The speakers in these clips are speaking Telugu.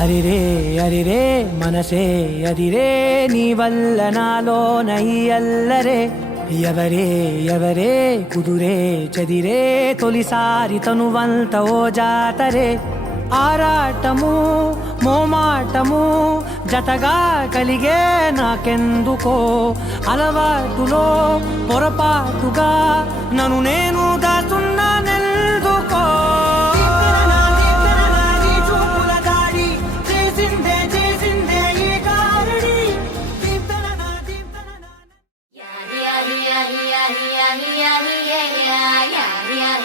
అరిరే అరిరే మనసే అదిరే నీ వల్ల నాలో నయ్యల్లరే ఎవరే ఎవరే కుదురే చదిరే తొలిసారి తనువంత ఓ జాతరే ఆరాటము మోమాటము జతగా కలిగే నాకెందుకో అలవాటులో పొరపాటుగా నన్ను నేను దాస్తున్నా నెల్దుకో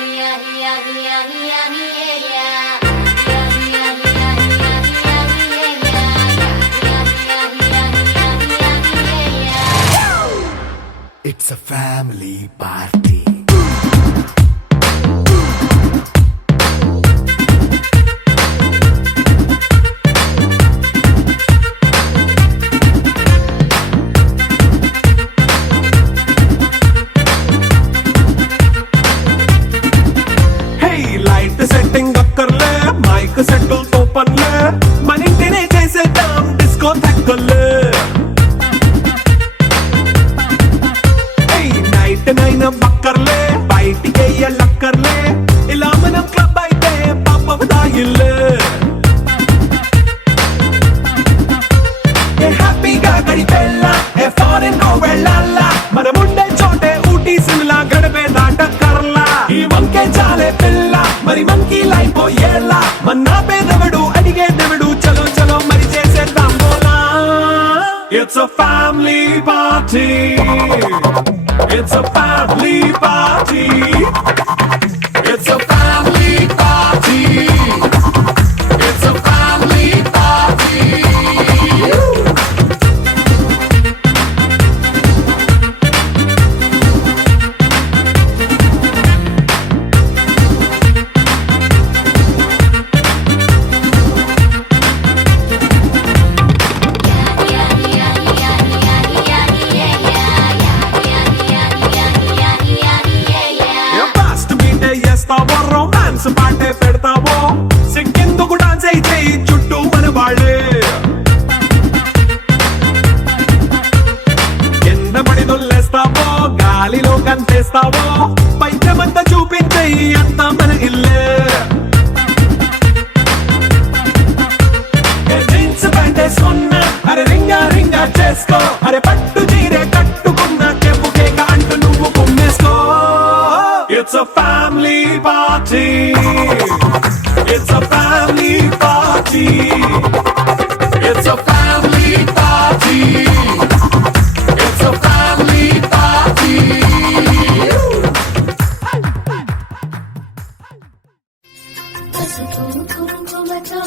Yeah. It's a family party. Hey, light setting అక్కర్లే మైక్ సెట్టులతో పనులే మన ఇంటినే చేసేద్దాం డిస్కో థెక్కలే నైట్ నైన్ బక్కర్లే బయటికి వెయ్యలక్కర్లే ఇలా మనం క్లబ్ అయితే పాప దాయిల్లే హ్యాపీగా గడిపెళ్ళా ఏ ఫారెన్ నో వెళ్ళాలా మనం ఉండే చోటే ఊటీ సిమ్లా గడిపే దాటక్కర్లా ఈ వంకే చాలే పిల్ల మరి మంకీ లైఫ్ ఏళ్ళ మన్నా పేదవడు అడిగే దేవుడు చలో చలో మరి చేసేద్దాం బోలా It's a family party. It's a family party. It's a family party. It's a family party. చేస్తావో రొమాన్స్ పాటే పెడతావో సిగ్గెందుకు డాన్స్ అయితే చుట్టూ మన వాళ్ళే కింద పడి దొల్లేస్తావో గాలిలో కంతేస్తావో పైద్యమంతా చూపించే అంతా మన ఇల్లే జీన్స్ ప్యాంటే సొన్న అరే రింగా రింగా చేసుకో అరే పట్టు చీరే కట్టుకున్న కెప్పు కేక అంటూ నువ్వు కుమ్మేసుకో It's a family party. It's a family party. It's a family party. It's a family party. పసుపు కుంకుమతో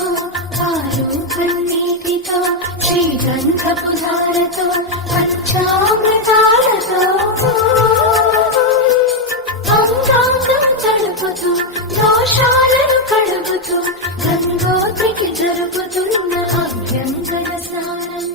ఆరు కన్నీటితో శ్రీగంధపు ధారతో పంచామృతాలతో తడుపుతూ దోషాలను కడుగుతూ గంగోత్రికి జరుపుతున్న అభ్యంతర స్నానం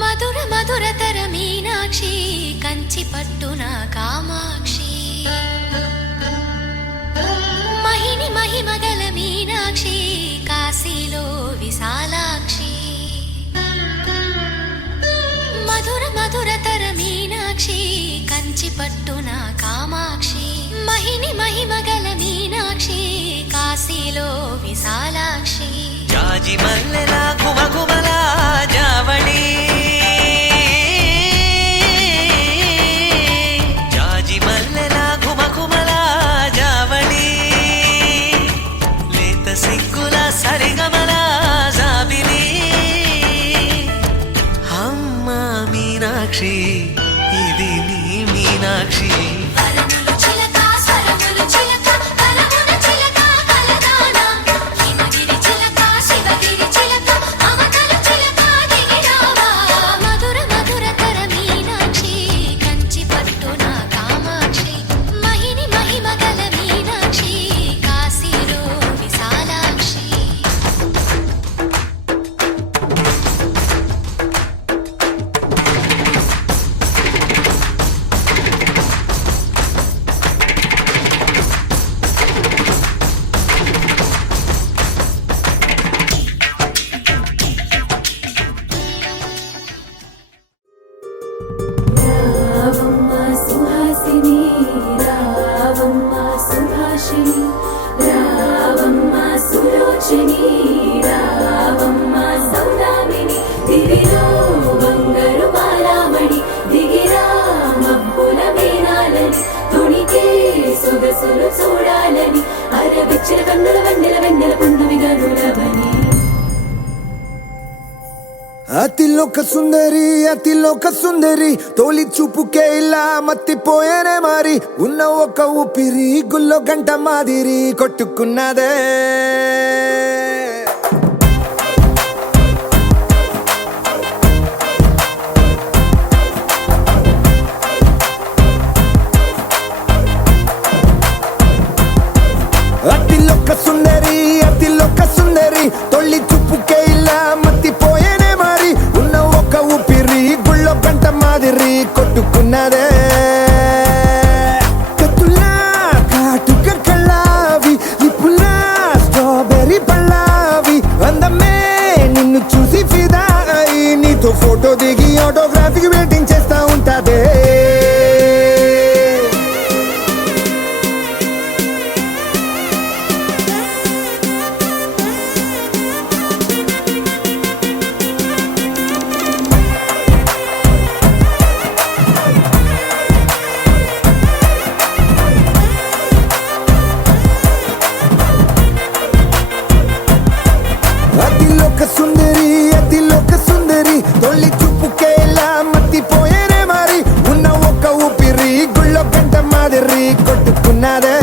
మధుర మధురతర మీనాక్షి కంచి పట్టున కామాక్షి మహిని మహిమగల మీనాక్షి కాశీలో విశాలాక్షి మధుర మధురతర మీనాక్షి కంచి పట్టున కామాక్షి మహిని మహిమగల మీనాక్షి కాశీలో విశాలాక్షి జాజి మల్లెలా గుమగుమలా జావళి జాజి మల్లెలా గుమగుమలా జావళి లేత సిగ్గుల సరిగమల జాబిలి అమ్మ మీనాక్షి ఇది నీ మీనాక్షి రావమ్మ సులోచని రావమ్మ సొగసులు చూడాలని అరవిచ్చిన కన్నుల వెన్నెల వెన్నెల పున్నమిగా నులవని అతిలోక సుందరి తోలి చూపుకే ఇలా మత్తిపోయేనే మారి ఉన్న ఒక ఊపిరి గుల్లో గంట మాదిరి కొట్టుకున్నదే అతిలోక సుందరి తొలి చూపుకే ఇలా మత్తిపోయేనే మారి ఉన్న ఒక ఊపిరి గుళ్ళో గంట మాదిరి కొట్టుకున్నదే కత్తులా కాటుక కళ్ళావి లిప్పులా స్ట్రాబెర్రీ పళ్ళావి అందమే నిన్ను చూసి ఫిదా అయి నీతో ఫోటో దిగి ఆటోగ్రాఫీకి వెయిటింగ్ చేస్తా ఉంటాదే అతిలోక సుందరి తొలి చూపుకే ఇలా మత్తిపోయేనే మారి ఉన్న ఒక ఊపిరి గుళ్ళో గంట మాదిరి కొట్టుకున్నదే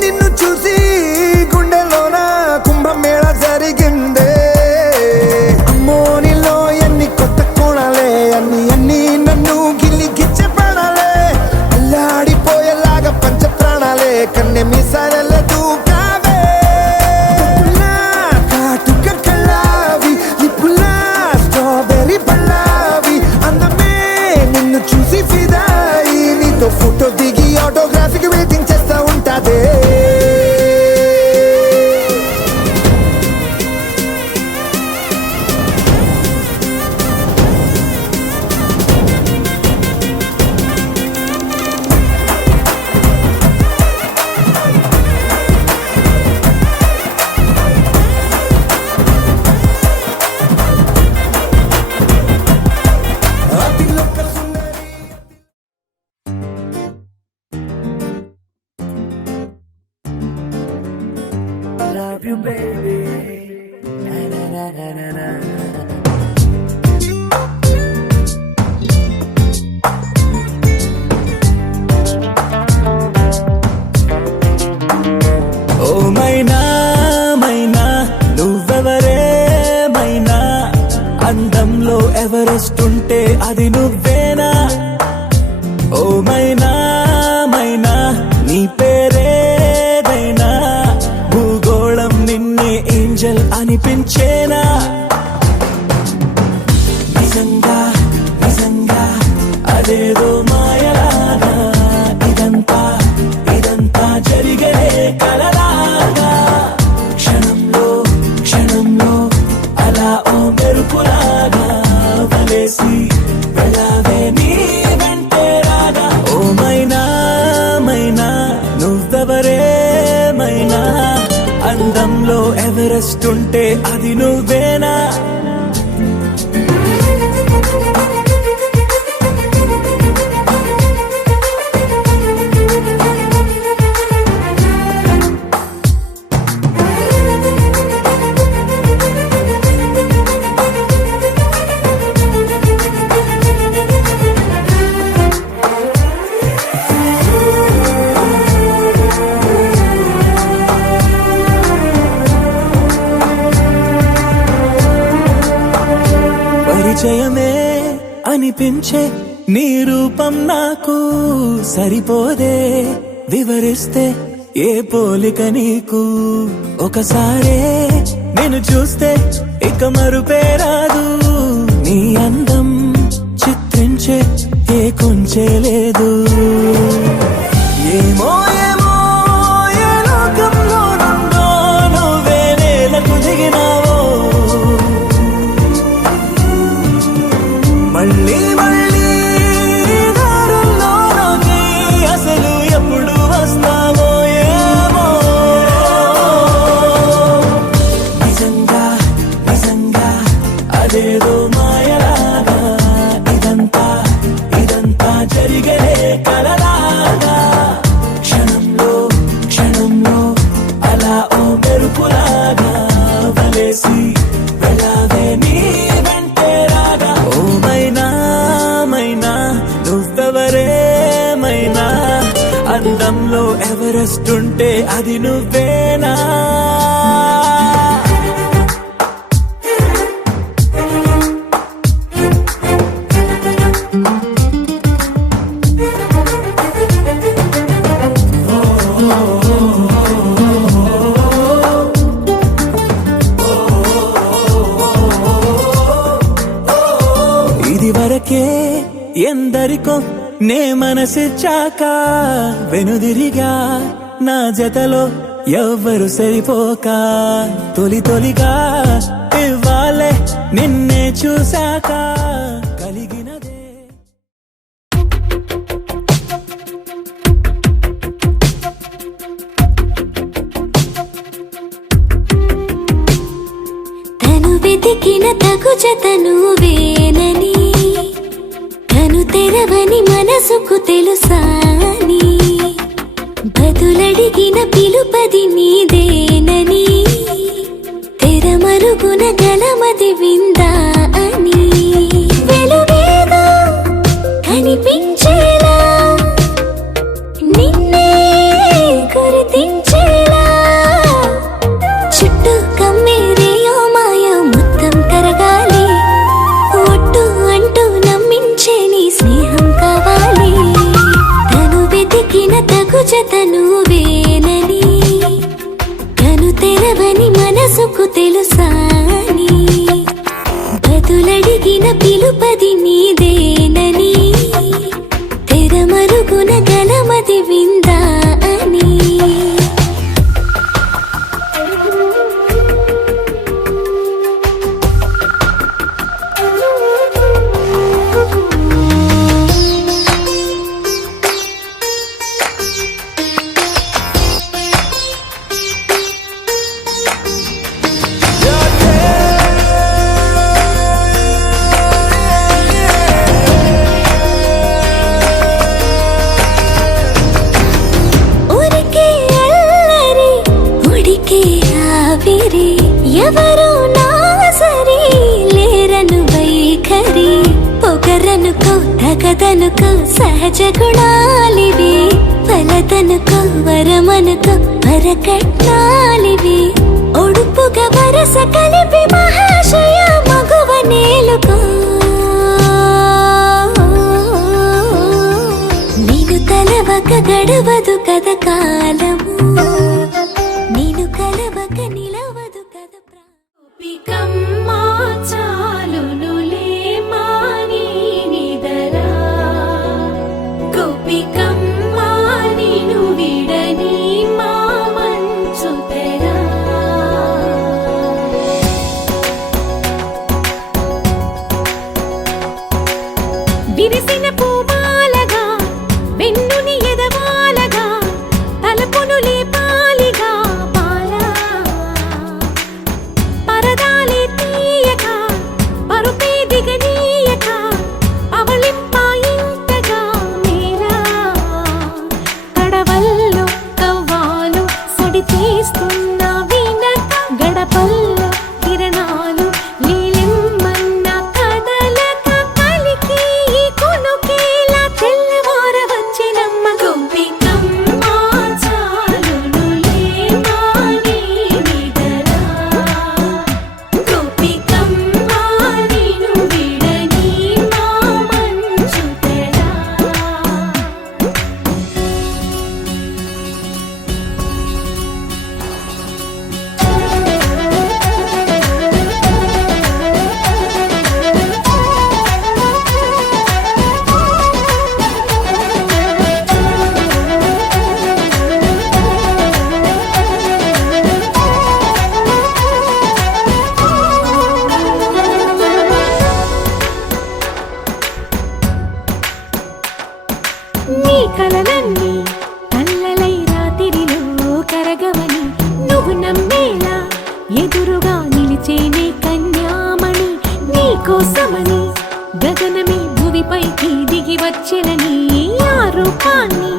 నిన్ను చూసి గుండెలోన కుంభమేళ జరిగిందే అమ్మో నీలో ఎన్ని కొత్త కోణాలే అన్ని నన్ను గిల్లిగిచ్చే ప్రాణాలే అల్లాడిపోయేలాగా పంచ ప్రాణాలే కన్నె మీసాల దూకావే కాటుక కళ్ళావి లిప్పులా స్ట్రాబెర్రీ పళ్ళావి అందమే నిన్ను చూసి ఫిదాయి నీతో ఫోటో దిగి ఆటోగ్రాఫీకి వెయిటింగ్ చేస్తా ఉంటాదే Love you, baby. Na, na, na, na, na, na. ఓ మైనా మైనా నువ్వెవరే మైనా అందంలో ఎవరెస్ట్ ఉంటే అది నువ్వేనా ఓ మైనా మైనా నీ పేరేదైనా భూగోళం నిన్నే ఏంజల్ అనిపించేనా నిజంగా నిజంగా అదేదో మాయలాగా ఇదంతా జరిగలే కలలాగా క్షణంలో అలా ఓ మెరుపులాగా వలేసి వెళ్ళావే నీ వెంటే రాగా ఓ మైనా మైనా నువ్వెవరే మైనా అందంలో ఎవరెస్ట్ ఉంటే అది నువ్వేనా అనిపించే నీ రూపం నాకు సరిపోదే వివరిస్తే ఏ పోలిక నీకు ఒకసారే నేను చూస్తే ఇక మరుపే రాదు నీ అందం చిత్రించే ఏ కొంచె లేదు ఏమో ఏమో ఏ లోకంలో నుండో నువ్వే నేలకు దిగినావో మళ్ళీ మళ్ళీ దారుల్లోకి అసలు ఎప్పుడు వస్తావో ఏమో నిజంగా నిజంగా అదేదో మాయలాగా ఇదంతా ఇదంతా జరిగలే కలలాగా క్షణంలో క్షణంలో అలా ఓ మెరుపులాగా వలేసి వెళ్ళావే నీ వెంటే రాగా ఓ మైనా మైనా నువ్వెవరేమైనా అందంలో ఎవరెస్ట్ ఉంటే అది నువ్వేనా ఇది వరకే ఎందరికో నే మనసిచ్చాక వెనుదిరిగా నా జతలో ఎవ్వరు సరిపోక తొలి తొలిగా ఇవ్వాలే నిన్నే చూశాక కలిగినదే తను వెతికిన తగు జతను వేనని తను తెరవని మనసుకు తెలుసాని బదులడిగిన పిలుపది నీదేనని తెరమరుగున గలమది విందా అని వెలుగేదో కనిపించేలా నిన్నే గుర్తించేలా చుట్టూ కమ్మేరేయో మాయ మొత్తం కరగాలి ఒట్టు అంటూ నమ్మించే నీ స్నేహం కావాలి తను వెతికిన తగు జతను వేనని తను తెరవని మనసుకు తెలుసాని బదులడిగిన పిలుపది నీదేనని తెరమరుగున గలమది విందా అని ఊరికే అల్లరి ఉడికే ఆవిరి ఎవరు నా సరి లేరను వైఖరి పొగరనుకో తగదనుకో సహజ గుణాలివి ఫలదనుకో వరమనుకో వరకట్నాలివి ఒడుపుగా వరస కలిపి మహాశయ మగువ నేలుకో నేను తలవక గడవదు కథ కాలము నేను కలవక నిలవదు కథ పికమ్మా చాలునులే మాని నిదరా గోపికమ్మా నిను విడని మా మంచు తెరా విరిసిన పూమాలగా వెన్నుని ఎదవాలగా తలపును లేపాలిగా బాలా పరదాలే తీయక పరుపే దిగనీయక అవలింపాయింతగా మేరా కడవల్లో కవ్వాలు సడి తీస్తున్న వినక గడపల్లో కిరణాలు నీలిమ్మన్న కదలక కలికి ఈ కునుకే కలలన్నీ కల్లలై రాత్రిలో కరగవని నువ్వు నమ్మేలా ఎదురుగా నిలిచేనే కన్యామణి నీకోసమని గగనమే భువిపైకి దిగి వచ్చెనని ఆ రూపాన్ని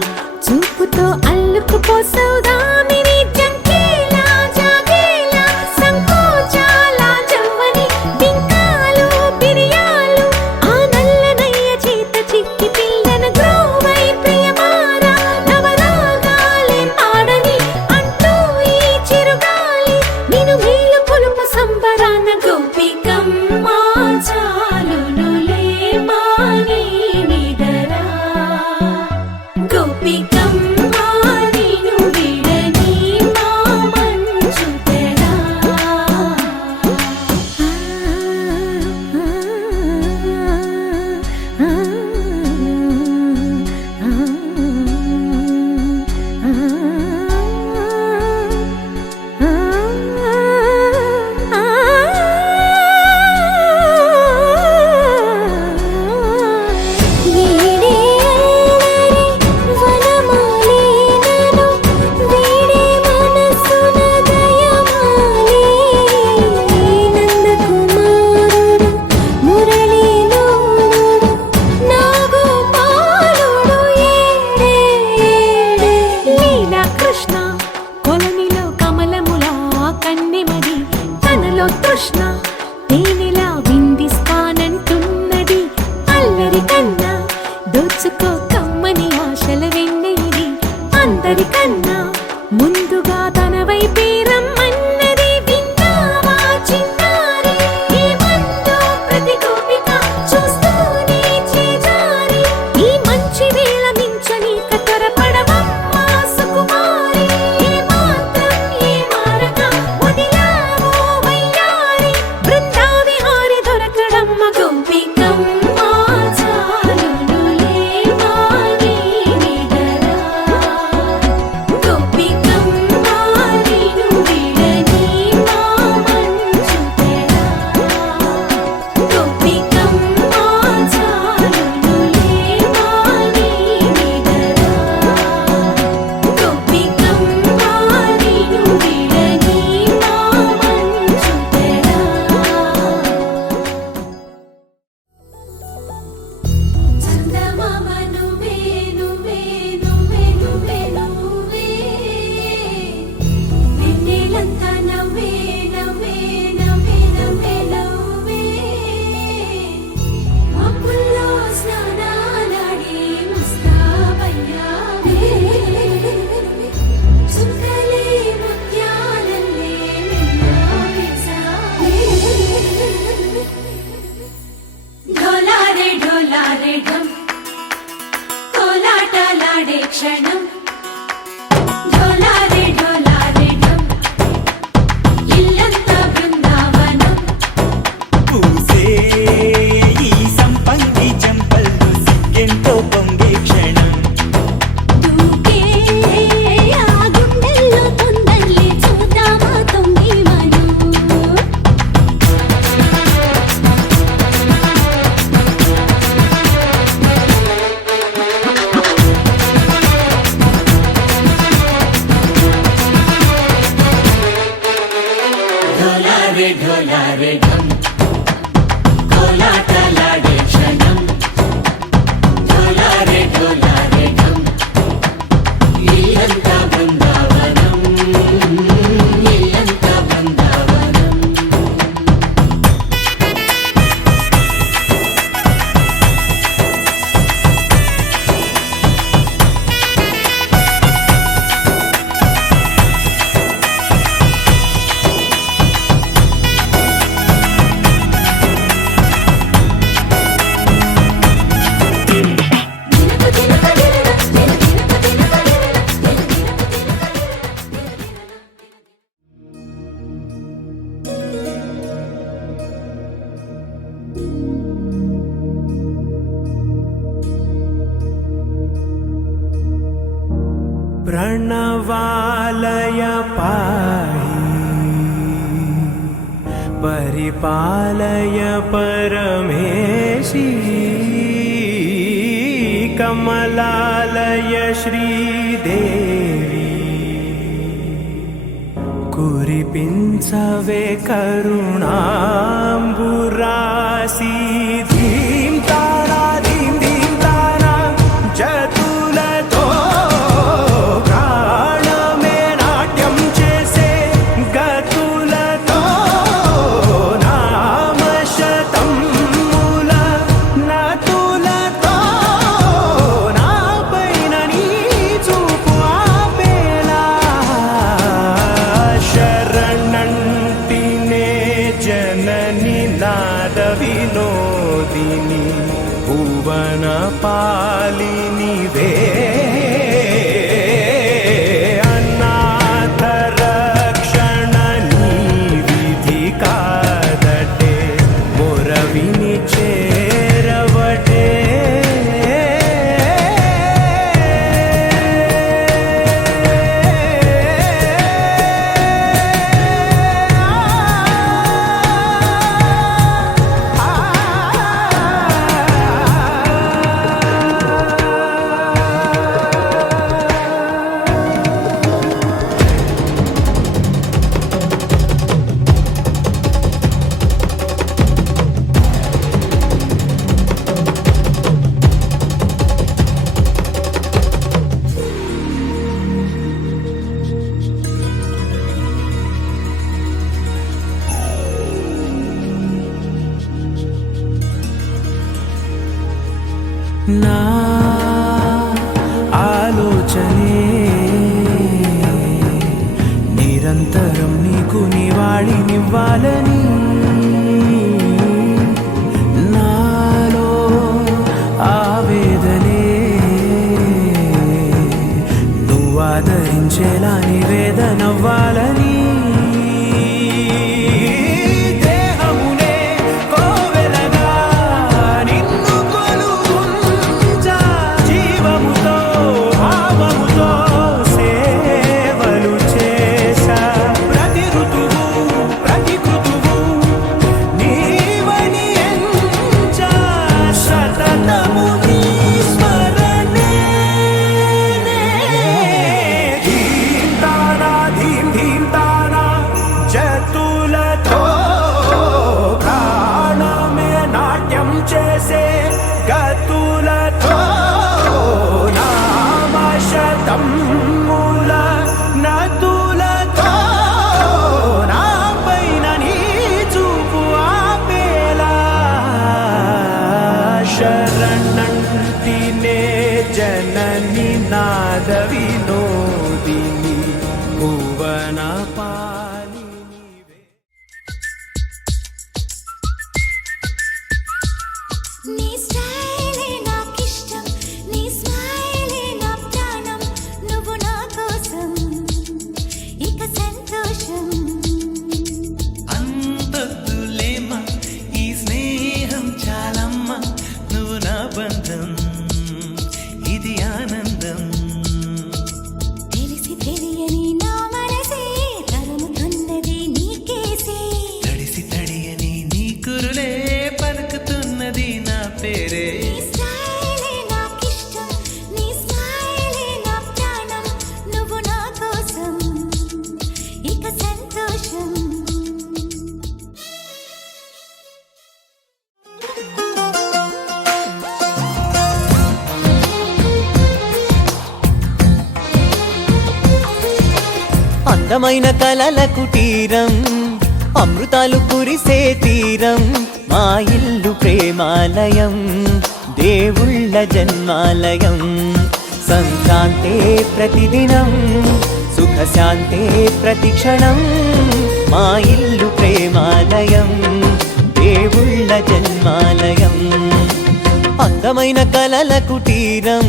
చూపుతో అల్లుకుపోసౌదామిని జంకేలా జాగేలా సంకోచాల జవ్వని బింకాలు బిరియాలు ఆ నల్లనయ్య చేత చిక్కి పిల్లన గ్రోవై ప్రియమారా నవరాగాలే పాడని అంటూ ఈ చిరుగాలి నిన్ను మేలు పొలుపు సంబరాన గోపికమ్మ చాలునులే మాని నిదరా గోపికమ్మ నిన్ను విడని మా మంచు తెరా వీడే అల్లరి వనమాలినను వీడే మనసున దయమాలి నందకుమారుడు మురళీలోనుడు నాగోపాలుడు ఏడే లీలా కృష్ణ కొలనిలో కమలములా కన్నెమది తనలో తృష్ణ తేనెలా విందిస్తానంటున్నది అల్లరి కన్నా దోచుకో కమ్మని ఆశల వెన్నెయిది అందరికన్నా ముందుగా తన వైపే రమ్మన్నది విన్నావా చిన్నారి ఈ మందో ప్రతి గోపిక చూస్తూనే చేజారి ఈ మంచి వేళ మించని కతరపడవమ్మ సుకుమారి ఏ మాత్రం ఏ మారక వదిలావో వయ్యారి బృందావిహారి దొరకడమ్మ గోపికమ్మ చాలునులే మాని నిదరా గోపికమ్మ నిన్ను విడని మా మంచు తెరా గోపికమ్మ చాలునులే మాని నిదరా గోపికమ్మ నిన్ను విడని మా మంచు తెరా చందమామ నువ్వే నువ్వే నువ్వే నువ్వే నువ్వే వెన్నెలంతా నవ్వే నవ్వే నవ్వే నవ్వే నవ్వే మబ్బుల్లో స్నానాలాడి ముస్తాబయ్యావే చుక్కలే ముత్యాలల్లే నిన్నావేశావే ఢోలారే ఢోలారే ఢం కోలాటలాడే క్షణం ఢోలారే ఢోలారే ఢం ఇల్లంతా బృందావనం పూసే ఈ సంపంగి చెంపల్లో సిగ్గెంతో పొంగే క్షణం దూకే ఆ గుండెల్లో తొందరలే చూద్దామా తొంగి మనం ఢోలారే ఢోలారే ఢం కోలాటలాడే క్షణం ఢోలారే ఢోలారే ఢం ఇల్లంతా బృందావనం ఇల్లంతా బృందావనం प्रणवालय पाहि परिपालय परमेशी కమలాలయ శ్రీదేవి కురిపించవే కరుణాంబురాసి ధీం తారా ధీం ధీం తారా జతులతో ప్రాణమే నాట్యం చేసే గతులతో నామశతం మూల నతులతో నా పైన నీ చూపు ఆపేలా శరణంటినే జనని నాద వినోదిని భువన పాలినివే అనాథ రక్షణ నీ విధి కాదటే మొరవిని చేరవటే నా ఆలోచనే నిరంతరం నీకు నివాళినివ్వాలని నాలో ఆవేదనే నువ్వు ఆదరించేలా నివేదనవ్వాలని దేహమునే కోవెలగా నిన్ను కొలువుంచా జీవముతో భావముతో సేవలు చేశా ప్రతి ఋతువు ప్రతి కృతువు నీవని ఎంచా సతతము నీ స్మరణే ధీం తారా ధీం ధీం తారా జతులతో ప్రాణమే నాట్యం చేసే గతులతో నామశతం మూల నతులతో నా పైన నీ చూపు ఆపేలా శరణంటినే జనని నాద వినోదిని భువన పాలినివే నీ స్టైలే నాకిష్టం నీ స్మైలే నా ప్రాణం నువ్వు నా కోసం ఇక సంతోషం అంతొద్దులేమ్మ ఈ స్నేహం చాలమ్మ నువ్వు నా బంధం ఇది ఆనందం తెలిసి తెలియని నా మనసే తరుముతున్నది నీకేసే తడిసి తడియని నీ కురులే పలుకుతున్నది నా పేరే నీ స్టైలే నాకిష్టం నీ స్మైలే నా ప్రాణం నువ్వు నా కోసం ఇక సంతోషం అందమైన కలల కుటీరం అమృతాలు కురిసే తీరం మా ఇల్లు ప్రేమాలయం దేవుళ్ళ జన్మాలయం సంక్రాంతే ప్రతిదినం సుఖశాంతే ప్రతిక్షణం మా ఇల్లు ప్రేమాలయం దేవుళ్ళ జన్మాలయం అందమైన కలల కుటీరం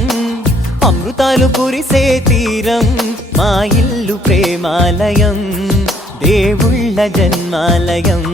అమృతాలు కురిసే తీరం మా ఇల్లు ప్రేమాలయం దేవుళ్ళ జన్మాలయం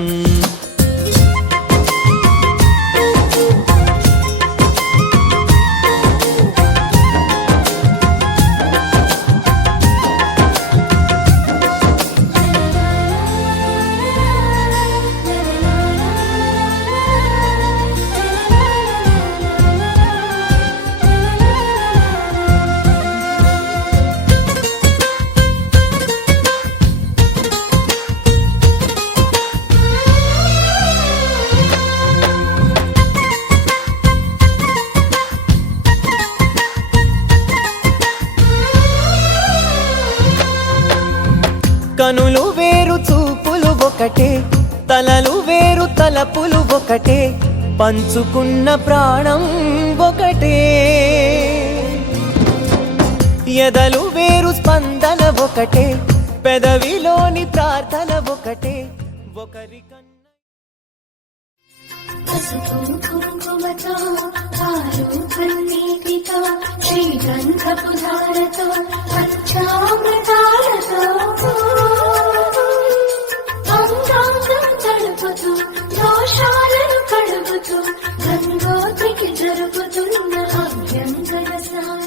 కనులు వేరు చూపులు ఒకటే, తలలు వేరు తలపులు ఒకటే, పంచుకున్న ప్రాణం ఒకటే. ఎదలు వేరు స్పందన ఒకటే, పెదవిలోని ప్రార్థన ఒకటే, ఒకరికన్నా పసుపు కుంకుమతో పాలు పన్నీటితో శ్రీగంధపు ధారతో పంచామృతాలతో అంగాంగం తడుపుతూ దోషాలను కడుగుతూ గంగోత్రికి జరుగుతున్న అభ్యంకర స్నానం.